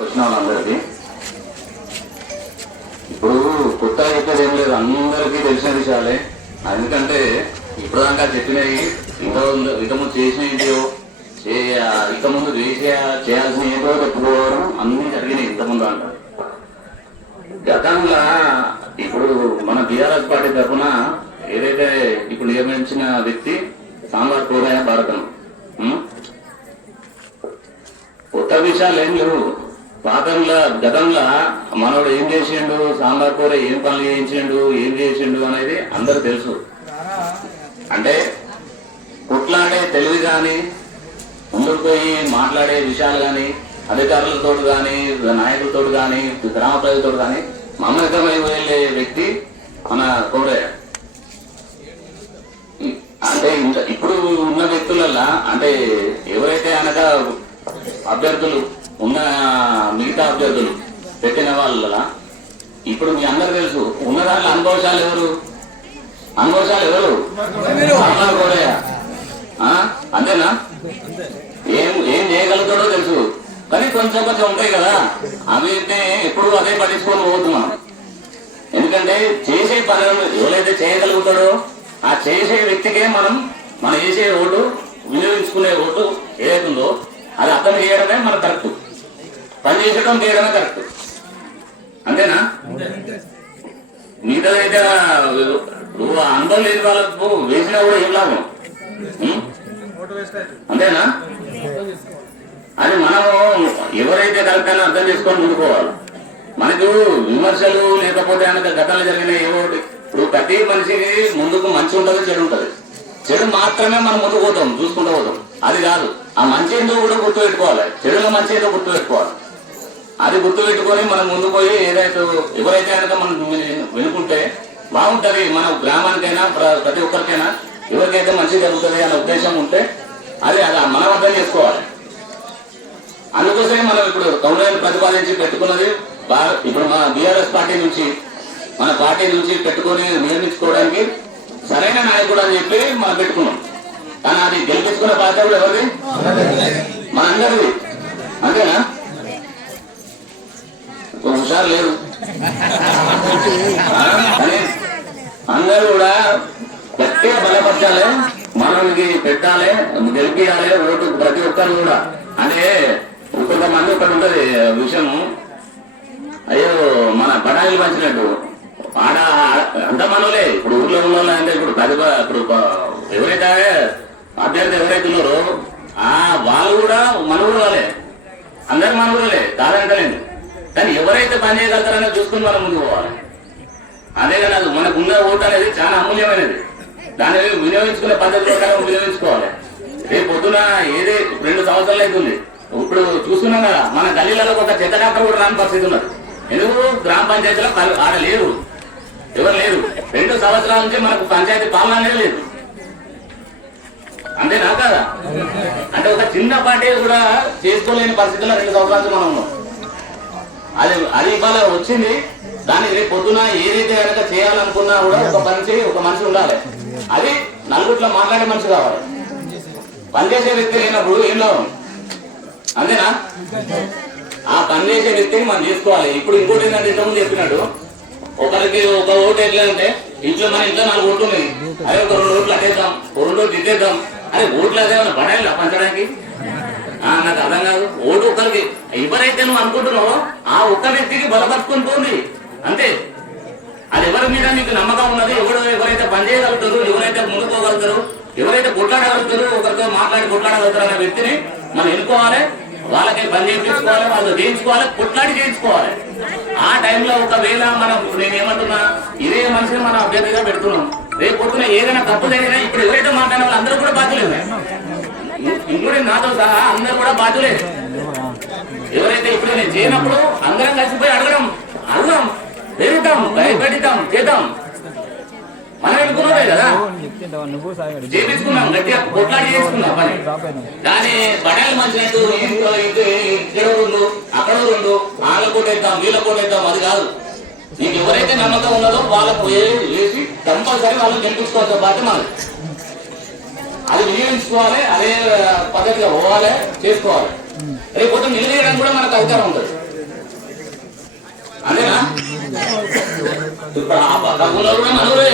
వచ్చిన వాళ్ళందరికీ ఇప్పుడు కొత్త చెప్పేది ఏం లేదు, అందరికీ తెలిసిన విషయాలే. ఎందుకంటే ఇప్పుడు దాకా చెప్పినవి ఇంతకుముందు చేసినవి ఇంతకుముందు చేయాల్సిన ఏదో చెప్పుకోవడం అన్ని జరిగినాయి ఇంతకుముందు అంటారు. గతంలో ఇప్పుడు మన బీఆర్ఎస్ పార్టీ తరఫున ఏదైతే ఇప్పుడు నియమించిన వ్యక్తి సాంబార్ కోరయ్య భారతం కొత్త విషయాలు ఏం లేవు. గతంలో మనోడు ఏం చేసిండు, సాంబార్ కూర ఏం పనులు చేయించిండు, ఏం చేసిండు అనేది అందరూ తెలుసు. అంటే కొట్లాడే తెలివి కానీ, ముందుకు పోయి మాట్లాడే విషయాలు కానీ, అధికారులతో కానీ, నాయకులతో కానీ, గ్రామ ప్రజలతో కానీ మమేకమై వెళ్ళే వ్యక్తి మన కోరయ్య. అంటే ఇప్పుడు ఉన్న వ్యక్తులల్లా అంటే ఎవరైతే అనగా అభ్యర్థులు ఉన్న మిగతా అభ్యర్థులు పెట్టిన వాళ్ళ ఇప్పుడు మీ అందరు తెలుసు ఉన్న దాంట్లో అనుభవశాలు ఎవరు కోరయ్య. అంతేనా? ఏం చేయగలుగుతాడో తెలుసు, కానీ కొంచెం ఉంటాయి కదా, అవి ఎప్పుడు అదే పట్టించుకొని పోతున్నాం. ఎందుకంటే చేసే పనులు ఎవరైతే చేయగలుగుతాడో ఆ చేసే వ్యక్తికే మనం వేసే ఓటు, వినియోగించుకునే ఓటు ఏదైతుందో అది అతను చేయడమే మన కరెక్ట్, పని చేసడం చేయడమే కరెక్ట్. అంతేనా? మిగతాదైతే నువ్వు అనుభవం లేని వాళ్ళకు వేసినా కూడా ఏం లాభం? అంతేనా? అది మనము ఎవరైతే కరెక్ట్ అని అర్థం చేసుకొని ముందుకోవాలి. మనకు విమర్శలు లేకపోతే అనక గతంలో జరిగిన ఏవో ఇప్పుడు ప్రతి మనిషికి ముందుకు మంచి ఉంటుంది, చెడు ఉంటుంది. చెడు మాత్రమే మనం ముందుకు పోతాం, చూసుకుంటూ పోతాం. అది కాదు, ఆ మంచి ఏంటో కూడా గుర్తు పెట్టుకోవాలి, చెడులో మంచి ఏంటో గుర్తు పెట్టుకోవాలి. అది గుర్తు పెట్టుకొని మనం ముందు పోయి ఎవరైతే కనుక మనం వినుకుంటే బాగుంటది. మన గ్రామానికైనా ప్రతి ఒక్కరికైనా ఎవరికైతే మంచి జరుగుతుంది అనే ఉద్దేశం ఉంటే అది మనం అర్థం చేసుకోవాలి. అందుకోసమే మనం ఇప్పుడు కౌన్సిల్ ప్రతిపాదించి పెట్టుకున్నది ఇప్పుడు మన బీఆర్ఎస్ పార్టీ నుంచి మన పార్టీ నుంచి పెట్టుకొని నియమించుకోవడానికి సరైన నాయకుడు అని చెప్పి మనం పెట్టుకున్నాం. కానీ అది గెలిపించుకున్న బాధ్యత కూడా ఎవరిది? మన అందరిది. అంతేనా? హుషారు లేదు కానీ అందరూ కూడా గట్టిగా బలపరచాలి, మనకి పెట్టాలి, గెలిపించాలి ఓటు ప్రతి ఒక్కరు కూడా. అంటే కొంతమంది ఒకటి ఉంటది విషయం, అయ్యో మన బడాయిలు పంచినట్టు ఆడ అంత మనలే. ఇప్పుడు ఊర్లో ఉన్న వాళ్ళు అంటే ఇప్పుడు ఎవరైతే అభ్యర్థి ఎవరైతే ఉన్నారో వాళ్ళు కూడా మన ఊరు వాళ్ళే, అందరు మన ఊరులే కాదంటలేదు. కానీ ఎవరైతే పని చేయగలుగుతారనే చూసుకుని మనం ముందుకు పోవాలి. అదే కదా మనకున్న ఓటు అనేది చాలా అమూల్యమైనది, దాన్ని వినియోగించుకునే పద్ధతి ప్రకారం వినియోగించుకోవాలి. రేపు పొద్దున 2 సంవత్సరాలు అవుతుంది. ఇప్పుడు చూస్తున్నాం కదా మన గల్లీలలో ఒక చెత్త డాక్టర్ కూడా రాని పరిస్థితి ఉన్నది. ఎందుకు? గ్రామ పంచాయతీలో ఆడ లేరు, ఎవరు లేరు. 2 సంవత్సరాల నుంచి మనకు పంచాయతీ పాలన అనేది లేదు. అంతేనా కదా? అంటే ఒక చిన్న పార్టీ కూడా చేసుకోలేని పరిస్థితుల్లో 2 సంవత్సరాల నుంచి మనం ఉన్నాం. అది ఇవాళ వచ్చింది. దానికి రేపు పొద్దున ఏదైతే కనుక చేయాలనుకున్నా కూడా ఒక మనిషి ఉండాలి. అది నలుగురిలో మాట్లాడే మనిషి కావాలి. పనిచేసే వ్యక్తి లేనప్పుడు ఏం లాభం? అంతేనా? ఆ పనిచేసే వ్యక్తిని మనం చేసుకోవాలి. ఇప్పుడు ఇంకోటి ఏంటంటే ఇంతకుముందు చెప్పినట్టు ఒకరికి ఒక ఓటు ఎట్లా అంటే మన ఇంట్లో 4 ఓట్లు ఉన్నాయి, అదే ఒక 2 ఓట్లు అట్టేద్దాం, 2 ఓట్లు తిట్టేద్దాం. అదే ఓట్లు అదేమన్నా పడాలి పంచడానికి? నాకు అర్థం కాదు. ఓటు ఒకరికి ఎవరైతే నువ్వు అనుకుంటున్నావో ఆ ఒక్క వ్యక్తికి బలపరుచుకొని పోండి అంతే. అది ఎవరి మీద నీకు నమ్మకం ఉన్నది, ఎవరైతే పనిచేయగలుగుతారు, ఎవరైతే ముందుకోగలుగుతారు, ఎవరైతే కొట్లాడగలుగుతారు, ఒకరితో మాట్లాడి కొట్లాడగలుగుతారు అనే వ్యక్తిని మనం ఎన్నుకోవాలి. వాళ్ళకి పని చేయించుకోవాలి, వాళ్ళు చేయించుకోవాలి, కొట్లాడి చేయించుకోవాలి. ఆ టైంలో ఒకవేళ మనం నేనేమంటున్నా ఇదే మనిషిని మనం అభ్యర్థిగా పెడుతున్నాం. రేపు పొద్దున ఏదైనా తప్పు జరిగినా ఇప్పుడు ఎవరైతే మాట్లాడిన వాళ్ళు అందరూ కూడా బాధ్యులే, ఇంక్లూడింగ్ నాతో సహా అందరూ కూడా బాధ్యులే. ఎవరైతే ఇప్పుడు నేను చేయనప్పుడు అందరం కలిసిపోయి అడగడం పెరుగుతాం, భయపెడతాం, చేద్దాం. మనం ఎన్నుకున్నామే కదా, చేపించుకున్నాం, గట్టిగా కొట్లాడి చేసుకున్నాం పని. దాని బడాయిలు మంచినట్టు ఇక్కడ 2 అక్కడ 2 వాళ్ళ కొట్టేద్దాం, వీళ్ళ కొట్టేద్దాం, అది కాదు. నీకు ఎవరైతే నమ్మకం ఉన్నదో వాళ్ళకు వేసి కంపల్సరీ వాళ్ళని గెలిపించుకోవాల్సిన బాధ్యత మనది. అది వినియోగించుకోవాలి, అదే పద్ధతిగా పోవాలి, చేసుకోవాలి. రేపు పొద్దున నిలదీయడానికి కూడా మనకు అధికారం ఉంటుంది. అదేనా ఇప్పుడు ఆ పక్కన కూడా మనూరే